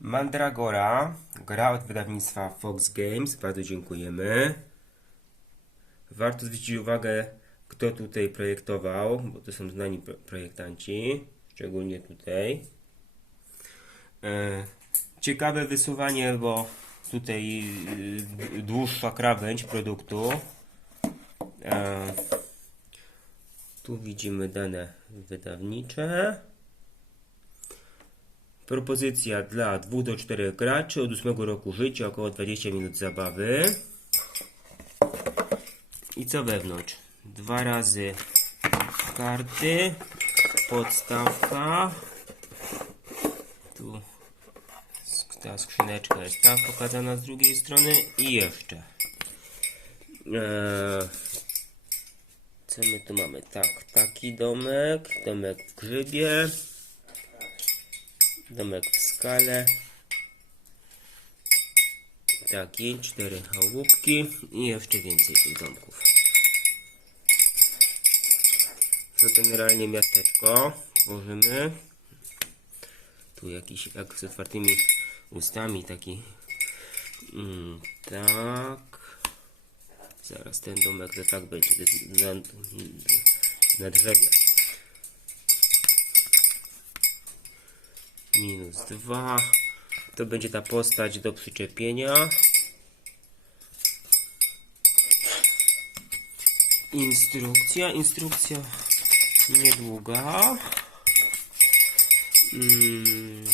Mandragora, gra od wydawnictwa Fox Games, bardzo dziękujemy. Warto zwrócić uwagę, kto tutaj projektował, bo to są znani pro- projektanci, szczególnie tutaj. E, ciekawe wysuwanie, bo tutaj y, dłuższa krawędź produktu. E, tu widzimy dane wydawnicze. Propozycja dla 2 do 4 graczy od 8 roku życia, około 20 minut zabawy. I co wewnątrz? Dwa razy karty, podstawka. Tu ta skrzyneczka jest tak pokazana z drugiej strony i jeszcze. Eee, co my tu mamy? Tak, taki domek, domek w grzybie. Domek w skale. Taki, cztery chałupki i jeszcze więcej tych domków. To generalnie miasteczko tworzymy. Tu jakiś jak z otwartymi ustami taki. Mm, tak. Zaraz ten domek to tak będzie na, na drzewie. Minus 2 to będzie ta postać do przyczepienia. Instrukcja instrukcja niedługa. Mm.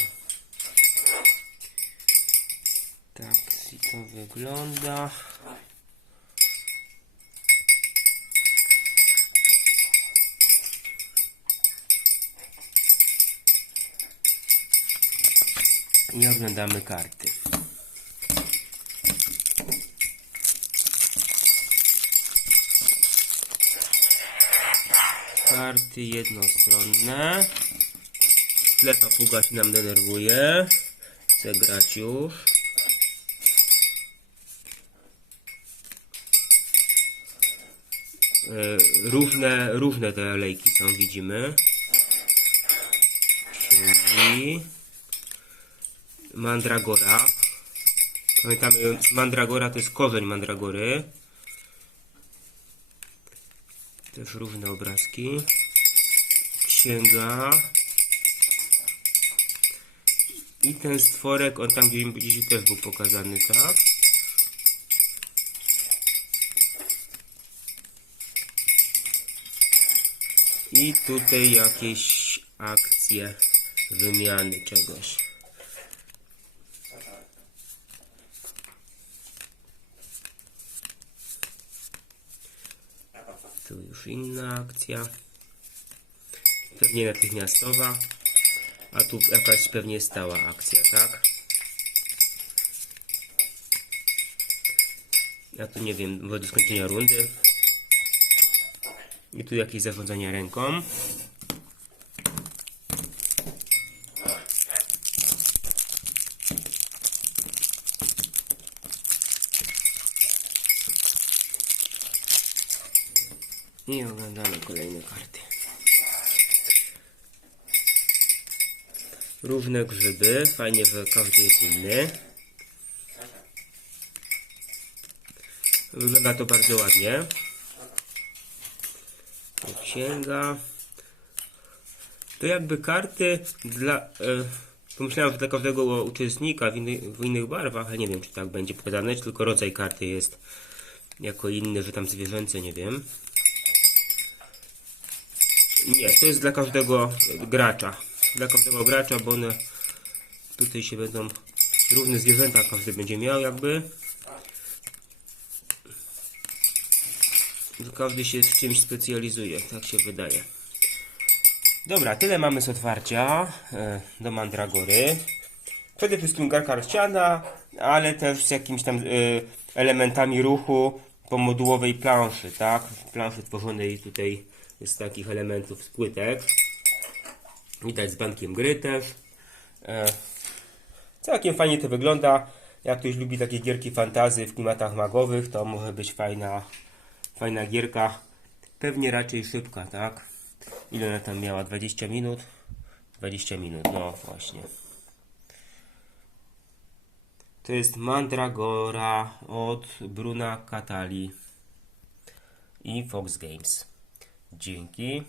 tak to wygląda i oglądamy karty. Karty jednostronne. Tle papuga się nam denerwuje. Chce grać już. E, Różne, różne te olejki są, widzimy. Księgi. Mandragora. Pamiętamy, mandragora to jest korzeń mandragory. Też różne obrazki. Księga. I ten stworek, on tam gdzieś, gdzieś też był pokazany, tak? I tutaj jakieś akcje wymiany czegoś. Tu już inna akcja. Pewnie natychmiastowa. A tu jakaś pewnie stała akcja, tak? Ja tu nie wiem, do skończenia rundy. I tu jakieś zarządzanie ręką. I oglądamy kolejne karty. Różne grzyby, fajnie, że każdy jest inny. Wygląda to bardzo ładnie. Księga. To jakby karty dla... E, pomyślałem, że dla każdego uczestnika w innych, w innych barwach, ale nie wiem, czy tak będzie pokazane, czy tylko rodzaj karty jest jako inny, że tam zwierzęce, nie wiem. Nie, to jest dla każdego gracza. Dla każdego gracza, bo one tutaj się będą różne zwierzęta każdy będzie miał jakby. Każdy się w czymś specjalizuje, tak się wydaje. Dobra, tyle mamy z otwarcia e, do Mandragory. Przede wszystkim gra karciana, ale też z jakimiś tam e, elementami ruchu po modułowej planszy, tak? Planszy tworzonej tutaj jest takich elementów z płytek. Widać z bankiem gry też. E, całkiem fajnie to wygląda. Jak ktoś lubi takie gierki fantazy w klimatach magowych, to może być fajna, fajna gierka. Pewnie raczej szybka, tak? Ile ona tam miała? 20 minut? 20 minut, no właśnie. To jest Mandragora od Bruna Catali i Fox Games. Dzięki.